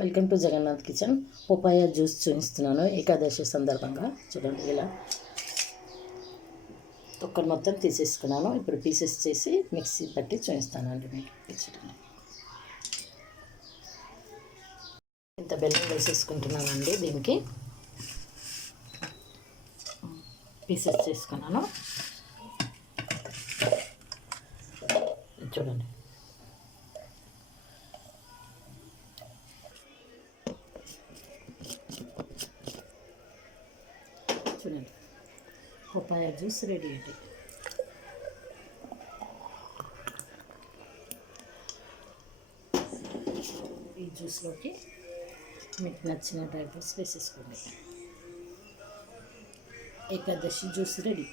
Welcome to Jagannath kitchen. Papaya juice చూపిస్తున్నాను ఏకాదశి సందర్భంగా. చూడండి, ఇలా తొక్కలు మొత్తం తీసేసుకున్నాను. ఇప్పుడు పీసెస్ చేసి మిక్సీ పట్టి చూపిస్తానండి మీకు. చూడండి, ఇంత బెల్లం వేసేసుకుంటున్నానండి. దీనికి పీసెస్ చేసుకున్నాను. చూడండి, చూడండి, పపాయ జ్యూస్ రెడీ అండి. ఈ జ్యూస్లోకి మీకు నచ్చిన డ్రై ఫ్రూట్స్ వేసేసుకోండి. Ekadashi juice ready.